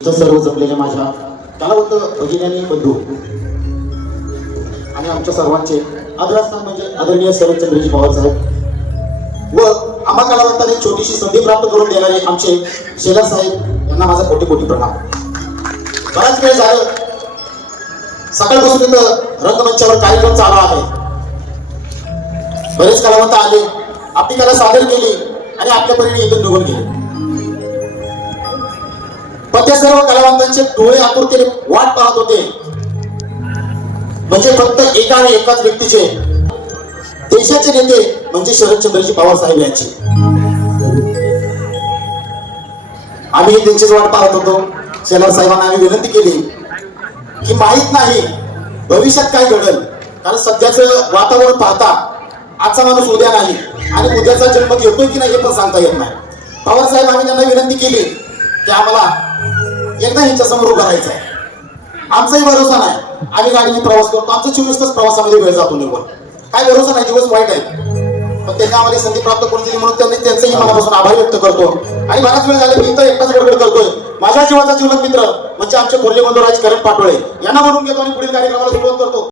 सर्व जमलेल्या माझ्या कलावंत भगिनी बंधू आणि आमच्या सर्वांचे आदरस्थान म्हणजे आदरणीय शरदचंद्रजी पवार साहेब व आम्हा कलावंतांनी छोटीशी संधी प्राप्त करून देणारे आमचे शेलार साहेब यांना माझा कोटी कोटी प्रणाम. बराच वेळ झालं सकाळपासून इथं रंगमंचावर कार्यक्रम चालू आहे. बरेच कलावंत आले, आपली कला सादर केली आणि आपल्या परीने इथून निघून गेले. पण त्या सर्व कलावंतांचे डोळे आतुरतेने वाट पाहत होते, म्हणजे फक्त एका आणि एकाच व्यक्तीचे, देशाचे नेते म्हणजे शरदचंद्रजी पवार साहेब यांचे. आम्ही त्यांचीच वाट पाहत होतो. शेलार साहेबांना आम्ही विनंती केली की माहित नाही भविष्यात काय घडल, कारण सध्याचं वातावरण पाहता आजचा माणूस उद्या नाही आणि उद्याचा जन्म घेतोय की नाही हे पण सांगता येत नाही. पवार साहेब आम्ही त्यांना विनंती केली की आम्हाला एकदा यांच्या समोर उभं राहायचं आहे. आमचाही भरोसा नाही, आम्ही गाडीने प्रवास करतो, आमचा 24 तास प्रवासामध्ये वेळ जातो निवड, काय भरोसा नाही, दिवस वाईट आहे. पण त्यांना आम्हाला संधी प्राप्त करून दिली म्हणून त्यांचंही मनापासून आभार व्यक्त करतो. आणि बराच वेळ झाला मी इथं एकटाच गडबड करतोय. माझ्या जीवाचा जीवलग मित्र म्हणजे आमचे थोरले बंधू राजकरण पाटोळे यांना म्हणून घेतो आणि पुढील कार्यक्रमाला सुरुवात करतो.